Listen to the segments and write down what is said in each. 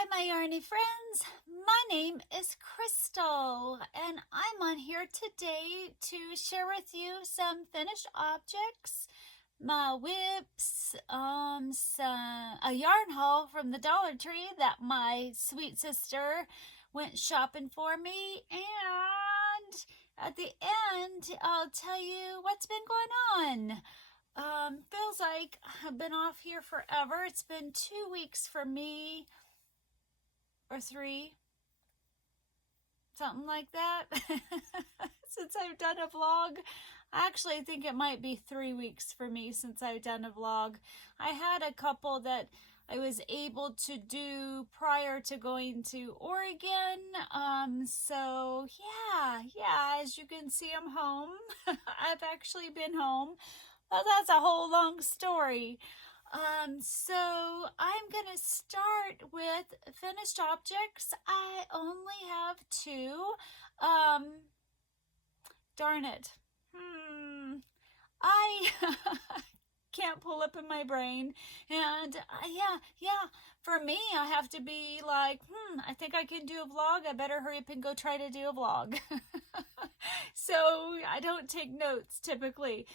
Hi, my yarny friends. My name is Crystal, and I'm on here today to share with you some finished objects, my WIPS, a yarn haul from the Dollar Tree that my sweet sister went shopping for me, and at the end, I'll tell you what's been going on. Feels like I've been off here forever. It's been 2 weeks for me, or 3, something like that, since I've done a vlog. Actually, I think it might be 3 weeks for me since I've done a vlog. I had a couple that I was able to do prior to going to Oregon. So yeah, as you can see, I'm home. I've actually been home. Well, that's a whole long story. So I'm gonna start with finished objects. I only have 2. Darn it. I can't pull up in my brain. And yeah, for me, I have to be like, I think I can do a vlog. I better hurry up and go try to do a vlog. So I don't take notes typically.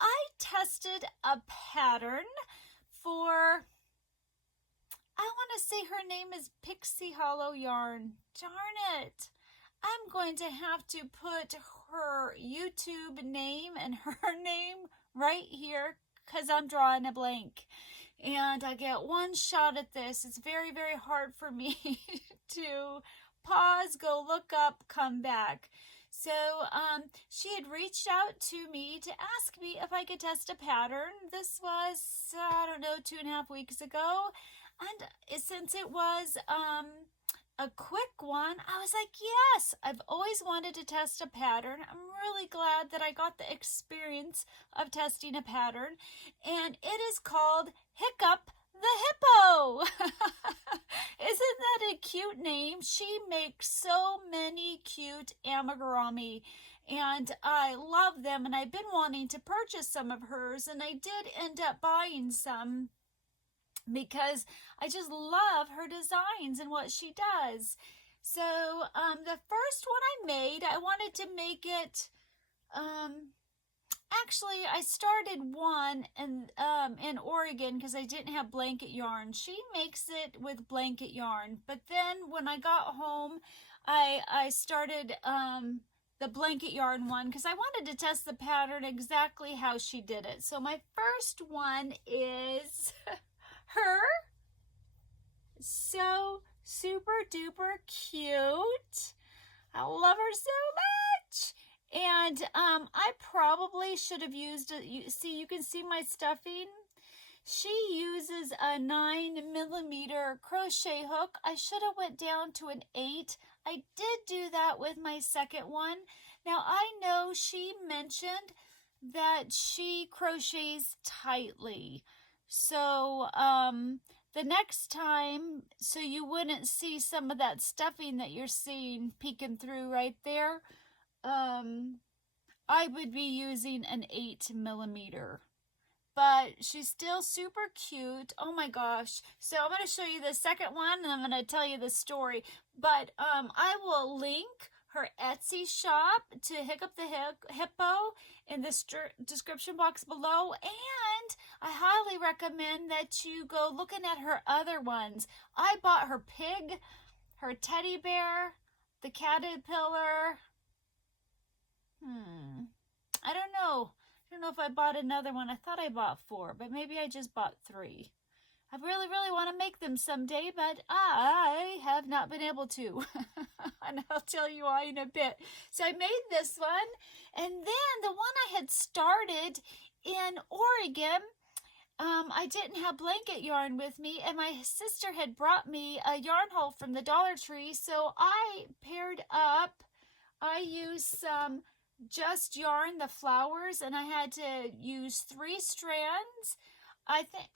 I tested a pattern for, I want to say her name is Pixie Hollow Yarn. Darn it. I'm going to have to put her YouTube name and her name right here because I'm drawing a blank. And I get one shot at this. It's very, very hard for me to pause, go look up, come back. So she had reached out to me to ask me if I could test a pattern. This was, I don't know, 2.5 weeks ago. And since it was a quick one, I was like, yes, I've always wanted to test a pattern. I'm really glad that I got the experience of testing a pattern. And it is called Hiccup the Hippo. Isn't that a cute name? She makes so many cute amigurumi, and I love them, and I've been wanting to purchase some of hers, and I did end up buying some because I just love her designs and what she does. So the first one I made, I wanted to make it actually, I started one in Oregon because I didn't have blanket yarn. She makes it with blanket yarn. But then when I got home, I started the blanket yarn one because I wanted to test the pattern exactly how she did it. So my first one is her. So super duper cute. I love her so much. And I probably should have used it. You can see my stuffing. She uses a 9mm crochet hook. I should have went down to an 8. I did do that with my second one. Now I know she mentioned that she crochets tightly. So the next time, so you wouldn't see some of that stuffing that you're seeing peeking through right there, I would be using an 8mm, but she's still super cute. Oh my gosh. So I'm going to show you the second one and I'm going to tell you the story, but I will link her Etsy shop to Hiccup the Hippo in the description box below, and I highly recommend that you go looking at her other ones. I bought her pig, her teddy bear, the caterpillar. I don't know. I don't know if I bought another one. I thought I bought 4, but maybe I just bought 3. I really, really want to make them someday, but I have not been able to. And I'll tell you why in a bit. So I made this one, and then the one I had started in Oregon, I didn't have blanket yarn with me, and my sister had brought me a yarn haul from the Dollar Tree, so I paired up. I used some just yarn, the flowers, and I had to use 3 strands, I think,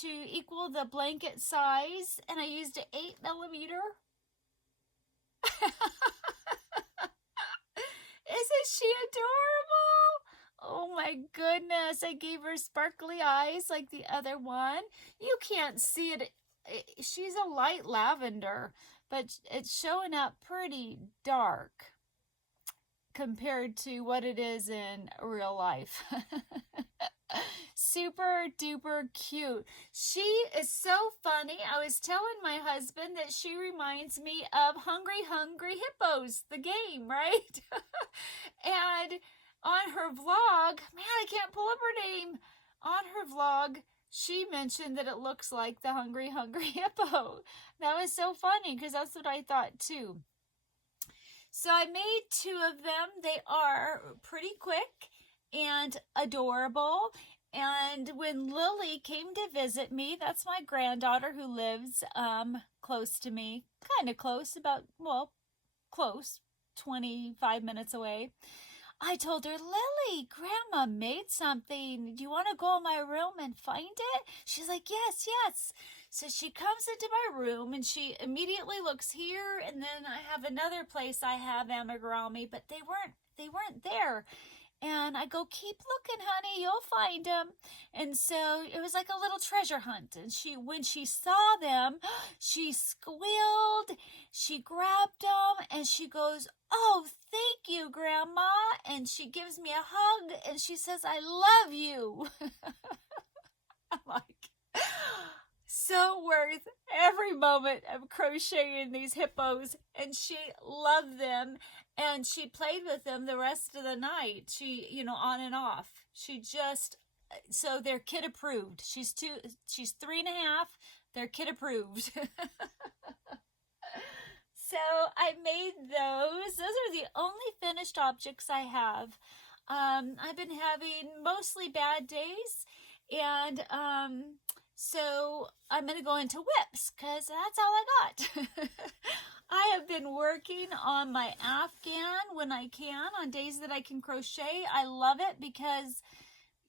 to equal the blanket size, and I used an 8mm. Isn't she adorable? Oh my goodness, I gave her sparkly eyes like the other one. You can't see it she's a light lavender, but it's showing up pretty dark compared to what it is in real life. Super duper cute. She is so funny. I was telling my husband that she reminds me of Hungry Hungry Hippos, the game, right? And on her vlog, man, I can't pull up her name. On her vlog, she mentioned that it looks like the Hungry Hungry Hippo. That was so funny because that's what I thought too. So I made 2 of them. They are pretty quick and adorable. And when Lily came to visit me, that's my granddaughter who lives close to me, kind of close, about, well, close, 25 minutes away. I told her, Lily, Grandma made something. Do you want to go in my room and find it? She's like, yes, yes. So she comes into my room and she immediately looks here, and then I have another place I have amigurumi, but they weren't there. And I go, keep looking, honey, you'll find them. And so it was like a little treasure hunt. And when she saw them, she squealed, she grabbed them, and she goes, oh, thank you, Grandma. And she gives me a hug, and she says, I love you. I'm like, so worth every moment of crocheting these hippos. And she loved them. And she played with them the rest of the night. She, on and off. So they're kid approved. She's 3.5. They're kid approved. So I made those. Those are the only finished objects I have. I've been having mostly bad days. And so I'm going to go into WIPS because that's all I got. I have been working on my Afghan when I can, on days that I can crochet. I love it because,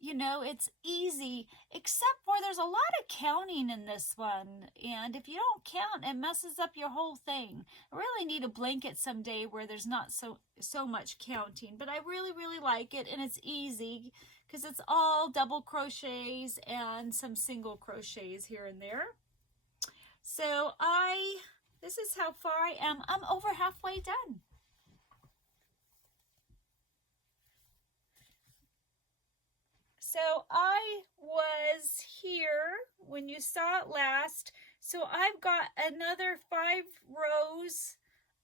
it's easy, except for there's a lot of counting in this one. And if you don't count, it messes up your whole thing. I really need a blanket someday where there's not so much counting. But I really, really like it, and it's easy because it's all double crochets and some single crochets here and there. So this is how far I am. I'm over halfway done. So I was here when you saw it last. So I've got another 5 rows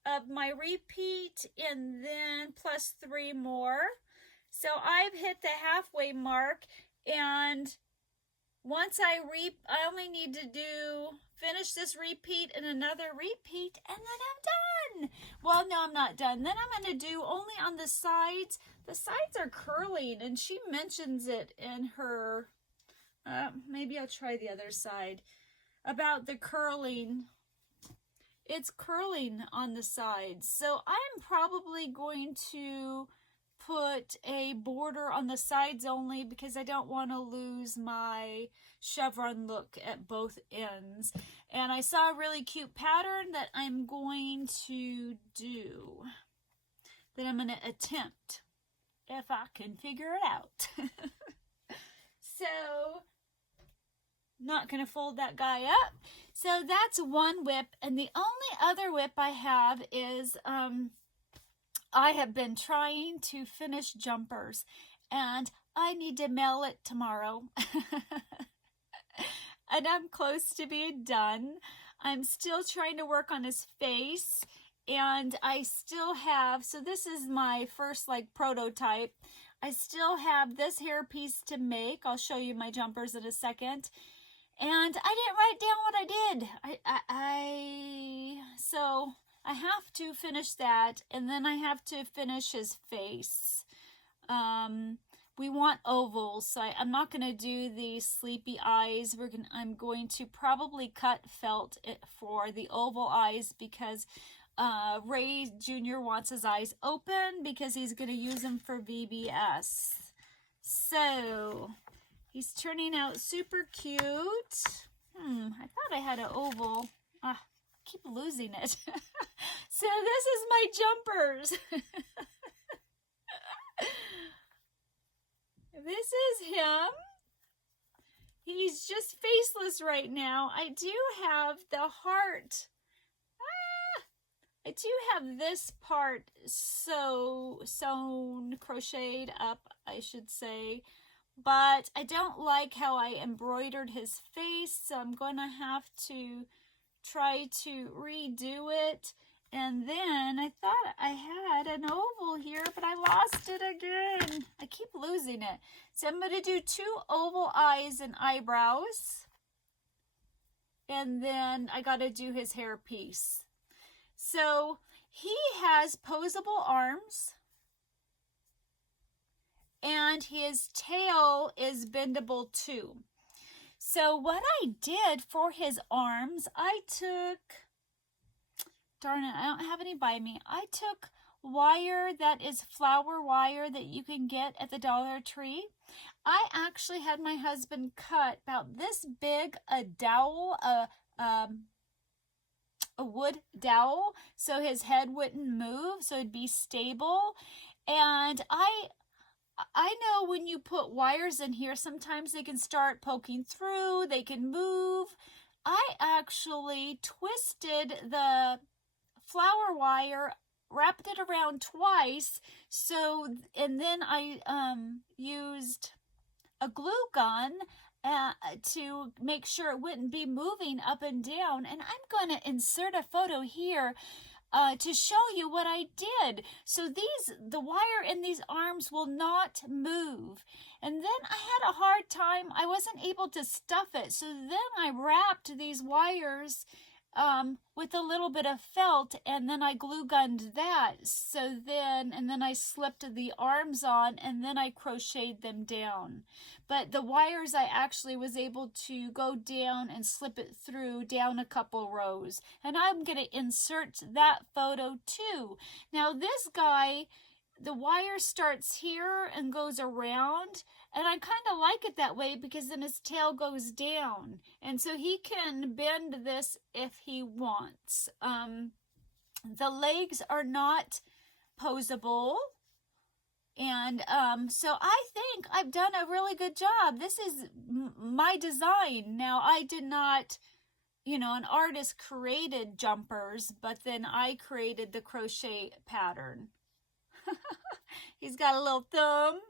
of my repeat and then plus 3 more. So I've hit the halfway mark, and once I only need to finish this repeat and another repeat, and then I'm done. Well, no, I'm not done. Then I'm going to do only on the sides. The sides are curling, and she mentions it in her, maybe I'll try the other side, about the curling. It's curling on the sides. So I'm probably going to put a border on the sides only because I don't want to lose my chevron look at both ends. And I saw a really cute pattern that I'm going to do, that I'm going to attempt if I can figure it out. So, not going to fold that guy up. So that's one WIP, and the only other WIP I have is I have been trying to finish jumpers, and I need to mail it tomorrow. And I'm close to being done. I'm still trying to work on his face, and I still have, so this is my first prototype. I still have this hair piece to make. I'll show you my jumpers in a second. And I didn't write down what I did. So I have to finish that, and then I have to finish his face. We want ovals, so I'm not going to do the sleepy eyes. I'm going to probably cut felt for the oval eyes because Ray Jr. wants his eyes open because he's going to use them for VBS. So he's turning out super cute. I thought I had an oval. I keep losing it. So this is my jumpers. This is him. He's just faceless right now. I do have the heart. I do have this part sewn, crocheted up, I should say. But I don't like how I embroidered his face, so I'm going to have to try to redo it. And then I thought I had an oval here, but I lost it again. I keep losing it. So I'm going to do 2 oval eyes and eyebrows. And then I got to do his hair piece. So he has posable arms. And his tail is bendable too. So what I did for his arms, I took, darn it, I don't have any by me. I took wire that is flower wire that you can get at the Dollar Tree. I actually had my husband cut about this big a dowel, a wood dowel, so his head wouldn't move, so it'd be stable. And I know when you put wires in here, sometimes they can start poking through, they can move. I actually twisted the flower wire, wrapped it around twice, and then I used a glue gun to make sure it wouldn't be moving up and down. And I'm going to insert a photo here to show you what I did. So the wire in these arms will not move. And then I had a hard time. I wasn't able to stuff it. So then I wrapped these wires with a little bit of felt, and then I glue gunned that. And then I slipped the arms on, and then I crocheted them down. But the wires, I actually was able to go down and slip it through down a couple rows. And I'm going to insert that photo too. Now this guy, the wire starts here and goes around, and I kind of like it that way because then his tail goes down. And so he can bend this if he wants. The legs are not posable. And so I think I've done a really good job. This is my design. Now, I did not, an artist created jumpers, but then I created the crochet pattern. He's got a little thumb.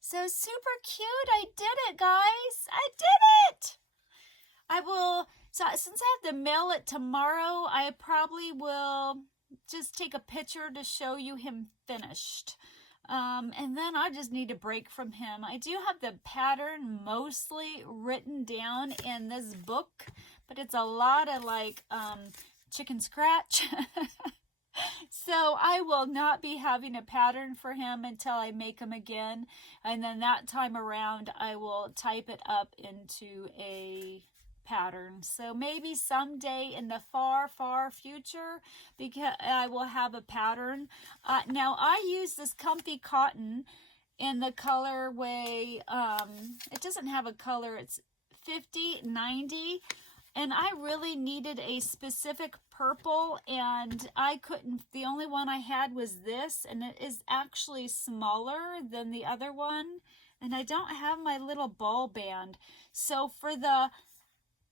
So super cute. I did it, guys. I did it. So since I have to mail it tomorrow, I probably will just take a picture to show you him finished. And then I just need a break from him. I do have the pattern mostly written down in this book, but it's a lot of chicken scratch. So I will not be having a pattern for him until I make him again. And then that time around, I will type it up into a pattern. So maybe someday in the far, far future, because I will have a pattern. Now I use this comfy cotton in the colorway. It doesn't have a color. It's 50/90. And I really needed a specific purple, and I couldn't. The only one I had was this, and it is actually smaller than the other one. And I don't have my little ball band. So for the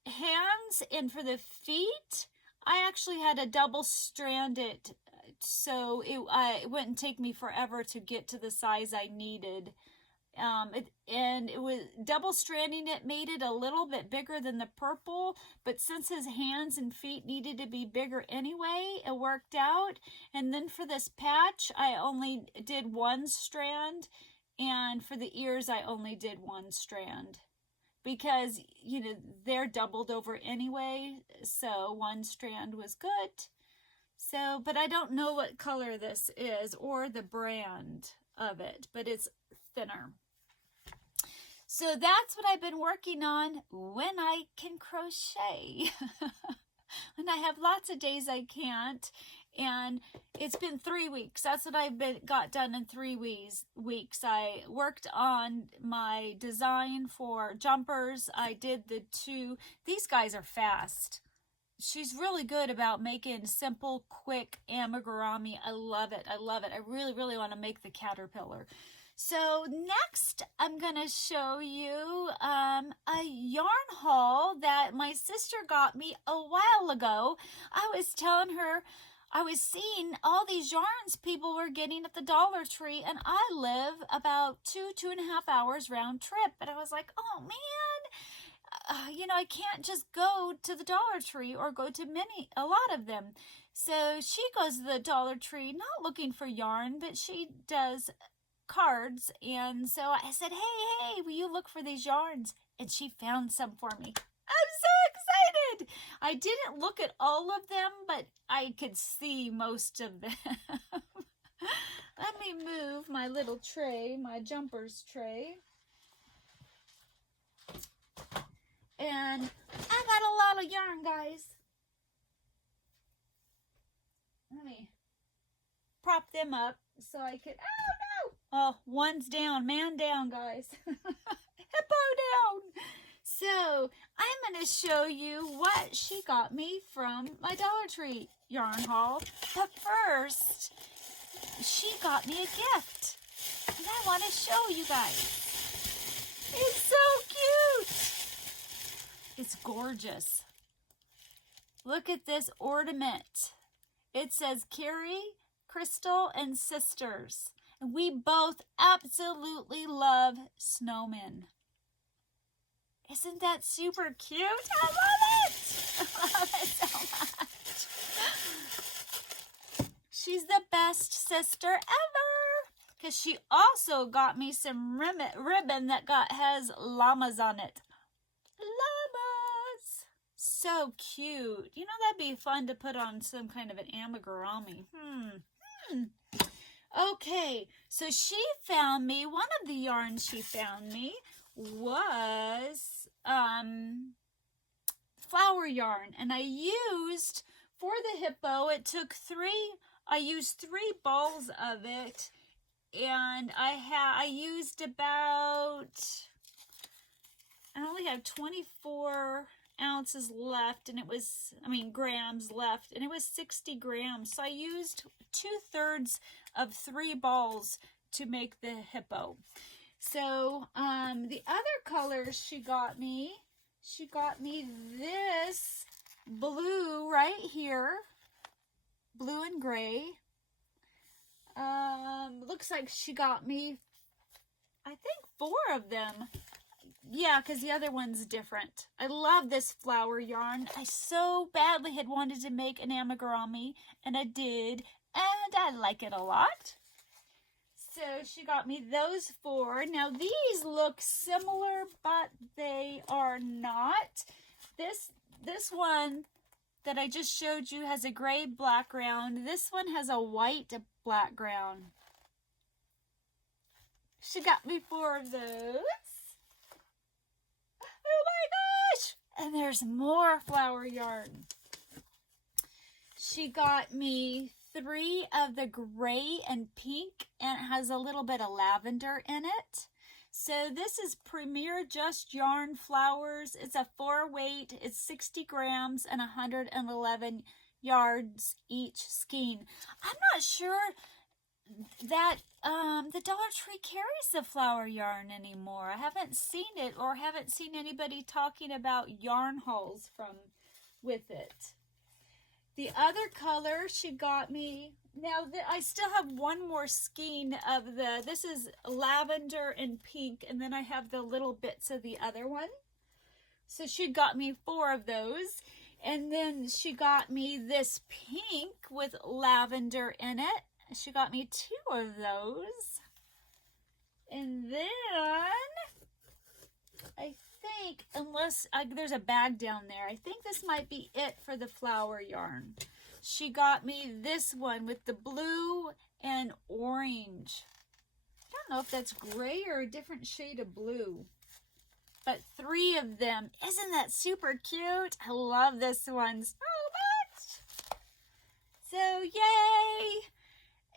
hands and for the feet, I actually had a double strand it, so it wouldn't take me forever to get to the size I needed. It was double stranding it made it a little bit bigger than the purple, but since his hands and feet needed to be bigger anyway, it worked out. And then for this patch, I only did 1 strand, and for the ears, I only did 1 strand. Because, they're doubled over anyway, so 1 strand was good. So, but I don't know what color this is or the brand of it, but it's thinner. So that's what I've been working on when I can crochet. And I have lots of days I can't. And it's been 3 weeks. That's what I've got done in 3 weeks. I worked on my design for jumpers. I did the 2. These guys are fast. She's really good about making simple, quick amigurumi. I love it. I love it. I really, really want to make the caterpillar. So next I'm going to show you a yarn haul that my sister got me a while ago. I was telling her I was seeing all these yarns people were getting at the Dollar Tree, and I live about 2.5 hours round trip. And I was like, oh man, you know, I can't just go to the Dollar Tree or go to a lot of them. So she goes to the Dollar Tree, not looking for yarn, but she does cards. And so I said, hey, will you look for these yarns? And she found some for me. I'm so excited. I didn't look at all of them, but I could see most of them. Let me move my little tray, my jumpers tray. And I got a lot of yarn, guys. Let me prop them up so I could, oh no! Oh, one's down, man down, guys. Hippo down. So I'm going to show you what she got me from my Dollar Tree yarn haul. But first, she got me a gift. And I want to show you guys. It's so cute. It's gorgeous. Look at this ornament. It says Carrie, Crystal, and Sisters. And we both absolutely love snowmen. Isn't that super cute? I love it! I love it so much. She's the best sister ever. Because she also got me some ribbon that has llamas on it. Llamas! So cute. You know, that'd be fun to put on some kind of an amigurumi. Okay, so she found me, one of the yarns she found me was flower yarn, and I used for the hippo, I used 3 balls of it, and I used about, I only have 24 ounces left, and it was, grams left, and it was 60 grams, so I used 2/3 of 3 balls to make the hippo. So, the other colors she got me this blue right here, blue and gray. Looks like she got me, I think 4 of them. Yeah, because the other one's different. I love this flower yarn. I so badly had wanted to make an amigurumi, and I did, and I like it a lot. So she got me those 4. Now these look similar, but they are not. This one that I just showed you has a gray background. This one has a white background. She got me 4 of those. Oh my gosh! And there's more flower yarn. She got me 3 of the gray and pink, and it has a little bit of lavender in it. So this is Premier Just Yarn Flowers. It's a 4 weight. It's 60 grams and 111 yards each skein. I'm not sure that the Dollar Tree carries the flower yarn anymore. I haven't seen it, or haven't seen anybody talking about yarn hauls with it. The other color she got me, now I still have one more skein of this is lavender and pink, and then I have the little bits of the other one. So she got me 4 of those. And then she got me this pink with lavender in it. She got me 2 of those. And then I think, unless there's a bag down there, I think this might be it for the flower yarn. She got me this one with the blue and orange. I don't know if that's gray or a different shade of blue, but 3 of them. Isn't that super cute? I love this one so much. So yay!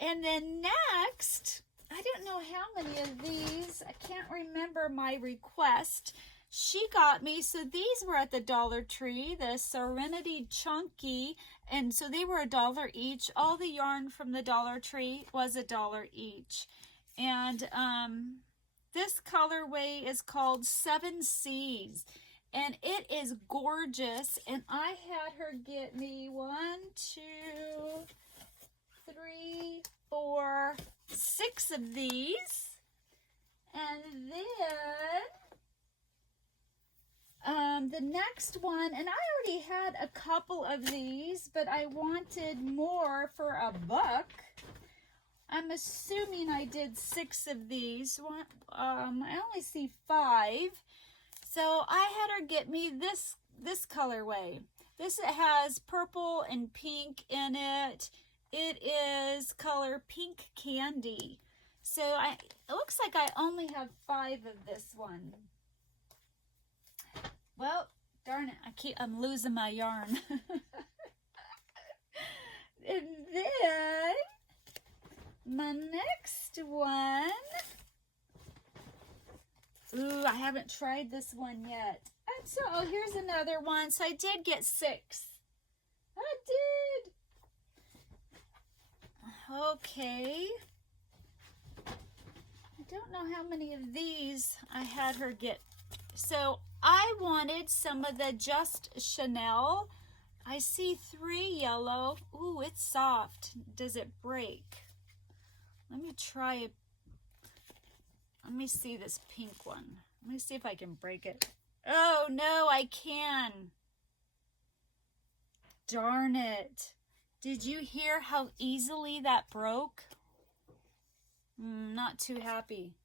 And then next, I don't know how many of these, I can't remember my request. She got me, so these were at the Dollar Tree, the Serenity Chunky, and so they were $1 each. All the yarn from the Dollar Tree was $1 each. And this colorway is called 7 Seas. And it is gorgeous. And I had her get me 1, 2, 3, 4, 6 of these. And then the next one, and I already had a couple of these, but I wanted more for $1. I'm assuming I did 6 of these. I only see 5. So I had her get me this colorway. This has purple and pink in it. It is color Pink Candy. So it looks like I only have 5 of this one. Well, darn it, I'm losing my yarn. And then my next one. Ooh, I haven't tried this one yet. And so, oh, here's another one. So I did get 6. I did. Okay. I don't know how many of these I had her get. So I wanted some of the Just Chanel. I see 3 yellow. Ooh, it's soft. Does it break? Let me try it. Let me see this pink one. Let me see if I can break it. Oh, no, I can. Darn it. Did you hear how easily that broke? Not too happy.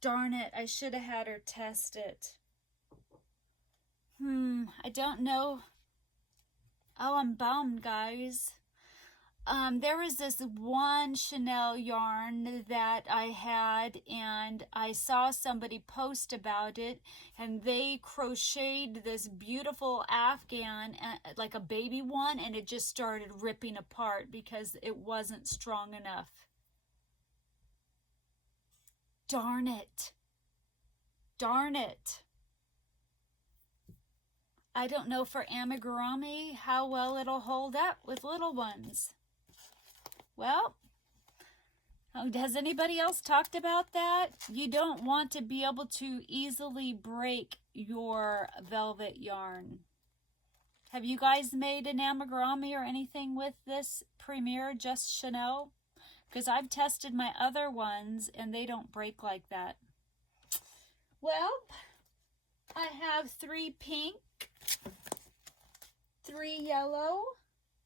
Darn it, I should have had her test it. I don't know. Oh, I'm bummed, guys. There was this one Chanel yarn that I had, and I saw somebody post about it, and they crocheted this beautiful Afghan, like a baby one, and it just started ripping apart because it wasn't strong enough. Darn it. Darn it. I don't know for amigurumi how well it'll hold up with little ones. Well, has anybody else talked about that? You don't want to be able to easily break your velvet yarn. Have you guys made an amigurumi or anything with this Premier Just Chanel? Because I've tested my other ones and they don't break like that. Well, I have 3 pink, 3 yellow.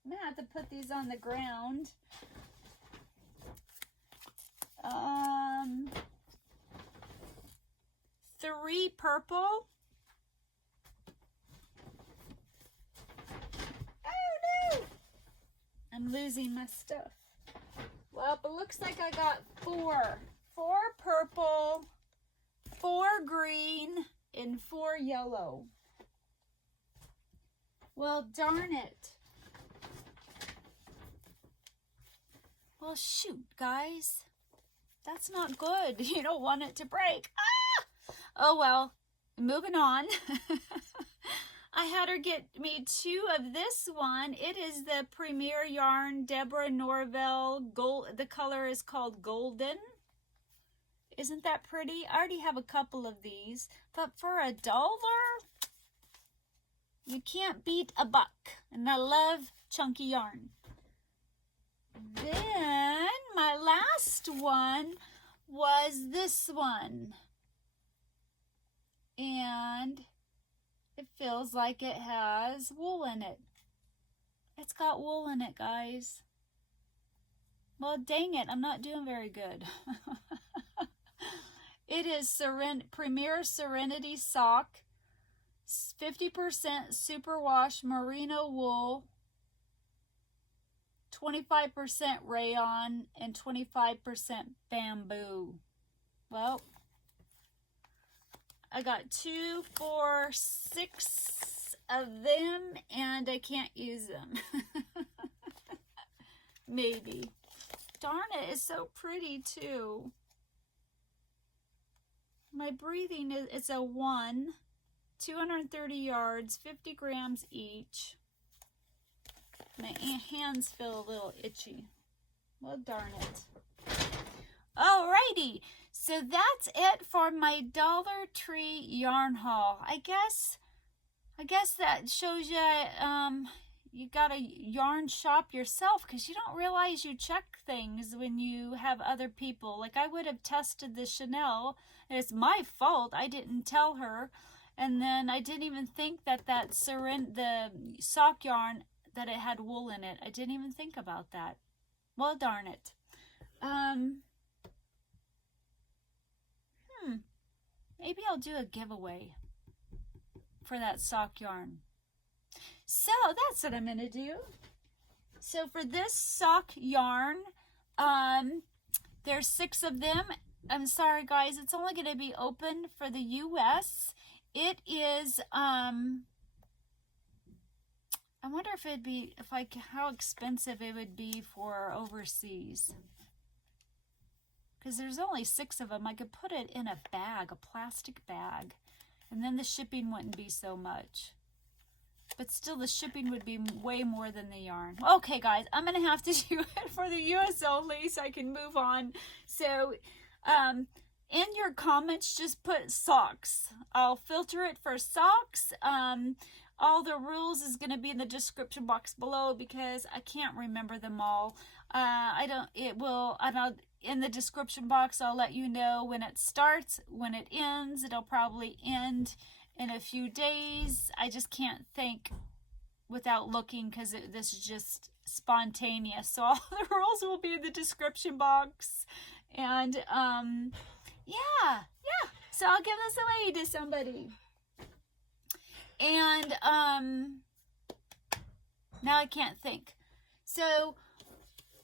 I'm gonna have to put these on the ground. 3 purple. Oh no! I'm losing my stuff. Well, it looks like I got 4. 4 purple, 4 green, and 4 yellow. Well, darn it. Well, shoot, guys. That's not good. You don't want it to break. Ah! Oh, well, moving on. I had her get me 2 of this one. It is the Premier Yarn Deborah Norvell Gold. The color is called Golden. Isn't that pretty? I already have a couple of these. But for $1, you can't beat $1. And I love chunky yarn. Then my last one was this one. And it feels like it has wool in it. It's got wool in it, guys. Well, dang it, I'm not doing very good. It is Premier Serenity Sock, 50% superwash merino wool, 25% rayon, and 25% bamboo. Well, I got 2, 4, 6 of them, and I can't use them. Maybe. Darn it, it's so pretty too. My breathing is, it's a 1, 230 yards, 50 grams each. My hands feel a little itchy. Well, darn it. Alrighty, so that's it for my Dollar Tree yarn haul. I guess that shows you you gotta yarn shop yourself, because you don't realize you check things when you have other people. Like, I would have tested the Chanel, and it's my fault I didn't tell her, and then I didn't even think that the sock yarn, that it had wool in it. I didn't even think about that. Well, darn it. Maybe I'll do a giveaway for that sock yarn. So that's what I'm gonna do. So for this sock yarn, there's 6 of them. I'm sorry guys, it's only gonna be open for the US. It is I wonder if it'd be how expensive it would be for overseas. Because there's only 6 of them. I could put it in a bag, a plastic bag, and then the shipping wouldn't be so much. But still, the shipping would be way more than the yarn. Okay, guys, I'm going to have to do it for the US only so I can move on. So, in your comments, just put socks. I'll filter it for socks. All the rules is going to be in the description box below, because I can't remember them all. In the description box, I'll let you know when it starts, when it ends. It'll probably end in a few days. I just can't think without looking, because this is just spontaneous. So all the rules will be in the description box. And yeah. So I'll give this away to somebody. And now I can't think. So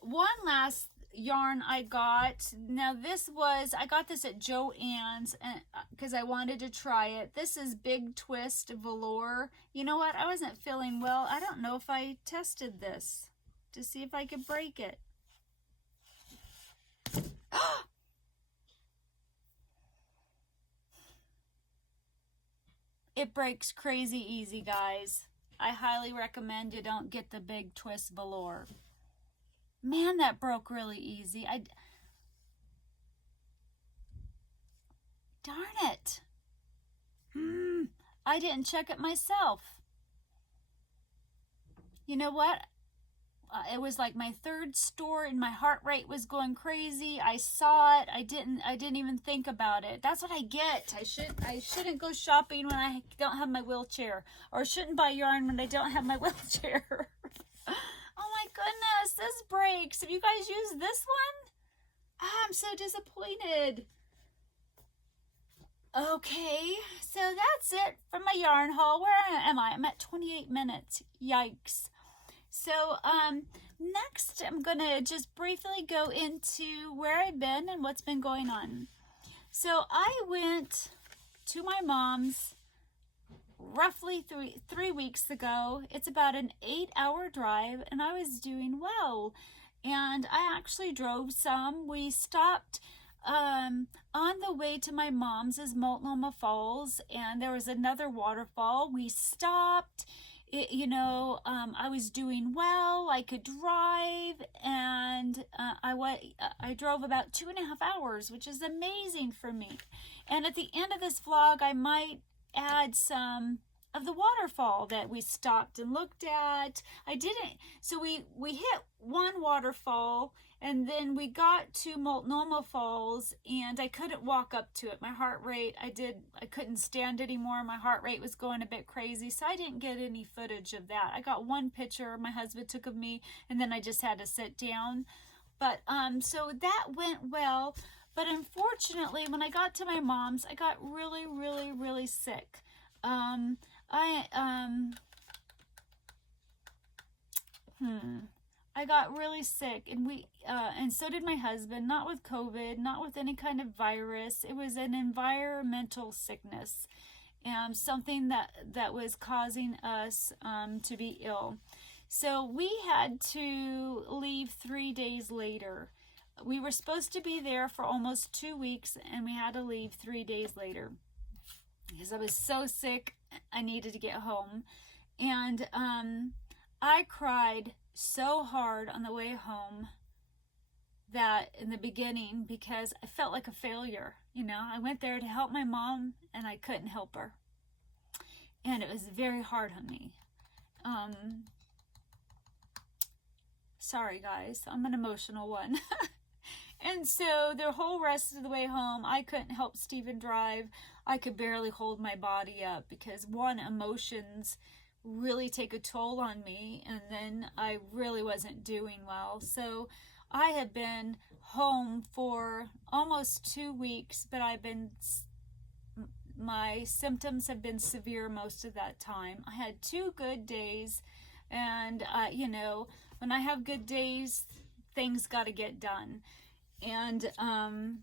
one last yarn I got. Now I got this at Joann's, and because I wanted to try it. This is Big Twist Velour. You know what? I wasn't feeling well. I don't know if I tested this to see if I could break it. It breaks crazy easy, guys. I highly recommend you don't get the Big Twist Velour. Man, that broke really easy. Darn it. I didn't check it myself. You know what? It was like my 3rd store, and my heart rate was going crazy. I saw it. I didn't even think about it. That's what I get. I shouldn't go shopping when I don't have my wheelchair, or shouldn't buy yarn when I don't have my wheelchair. Oh my goodness, this breaks. Have you guys used this one? I'm so disappointed. Okay, so that's it for my yarn haul. Where am I? I'm at 28 minutes. Yikes. So, next I'm going to just briefly go into where I've been and what's been going on. So, I went to my mom's roughly 3 weeks ago. It's about an 8-hour drive, and I was doing well. And I actually drove some. We stopped on the way to my mom's is Multnomah Falls, and there was another waterfall. We stopped. I was doing well. I could drive, and I drove about 2.5 hours, which is amazing for me. And at the end of this vlog, I might add some of the waterfall that we stopped and looked at. So we hit one waterfall, and then we got to Multnomah Falls, and I couldn't walk up to it. My heart rate, I couldn't stand anymore. My heart rate was going a bit crazy, so I didn't get any footage of that. I got one picture my husband took of me, and then I just had to sit down. But so that went well. But unfortunately, when I got to my mom's, I got really, really, really sick. I got really sick, and and so did my husband. Not with COVID, not with any kind of virus. It was an environmental sickness, something that was causing us to be ill. So we had to leave 3 days later. We were supposed to be there for almost 2 weeks, and we had to leave 3 days later because I was so sick. I needed to get home, and I cried so hard on the way home. that in the beginning because I felt like a failure. You know, I went there to help my mom and I couldn't help her. And it was very hard on me. Sorry guys, I'm an emotional one. And so the whole rest of the way home, I couldn't help Stephen drive. I could barely hold my body up because one, emotions really take a toll on me, and then I really wasn't doing well. So I have been home for almost 2 weeks, but my symptoms have been severe most of that time. I had 2 good days, and you know, when I have good days, things got to get done. And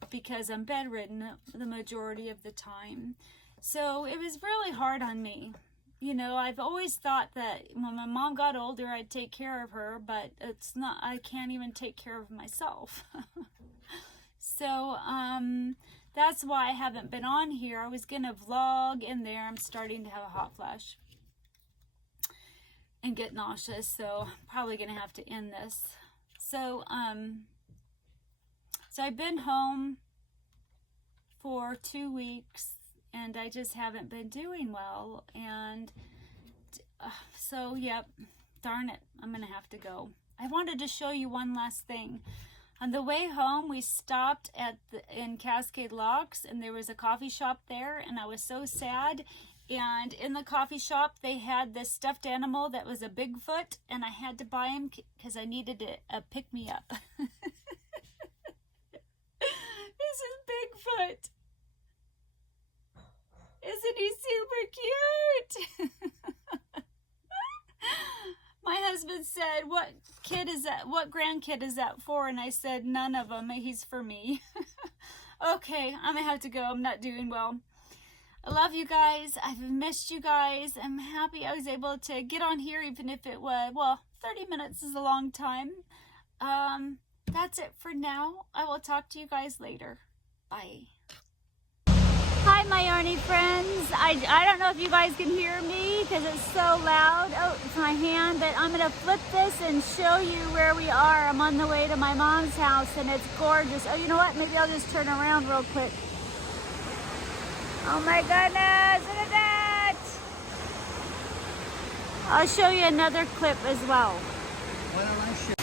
because I'm bedridden the majority of the time. So it was really hard on me. You know, I've always thought that when my mom got older, I'd take care of her, but it's not, I can't even take care of myself. So that's why I haven't been on here. I was going to vlog in there. I'm starting to have a hot flash and get nauseous, so I'm probably going to have to end this. So, so I've been home for 2 weeks and I just haven't been doing well. And so, yep, darn it, I'm going to have to go. I wanted to show you one last thing. On the way home, we stopped in Cascade Locks and there was a coffee shop there and I was so sad. And in the coffee shop, they had this stuffed animal that was a Bigfoot and I had to buy him because I needed a pick-me-up. This is Bigfoot. Isn't he super cute? My husband said, what kid is that? What grandkid is that for? And I said, none of them. He's for me. Okay, I'm going to have to go. I'm not doing well. I love you guys. I've missed you guys. I'm happy I was able to get on here, even if it was, well, 30 minutes is a long time. That's it for now. I will talk to you guys later. Bye. Hi, my Yarny friends. I don't know if you guys can hear me because it's so loud. Oh, it's my hand, but I'm going to flip this and show you where we are. I'm on the way to my mom's house and it's gorgeous. Oh, you know what? Maybe I'll just turn around real quick. Oh my goodness, look at that! I'll show you another clip as well. Why don't I show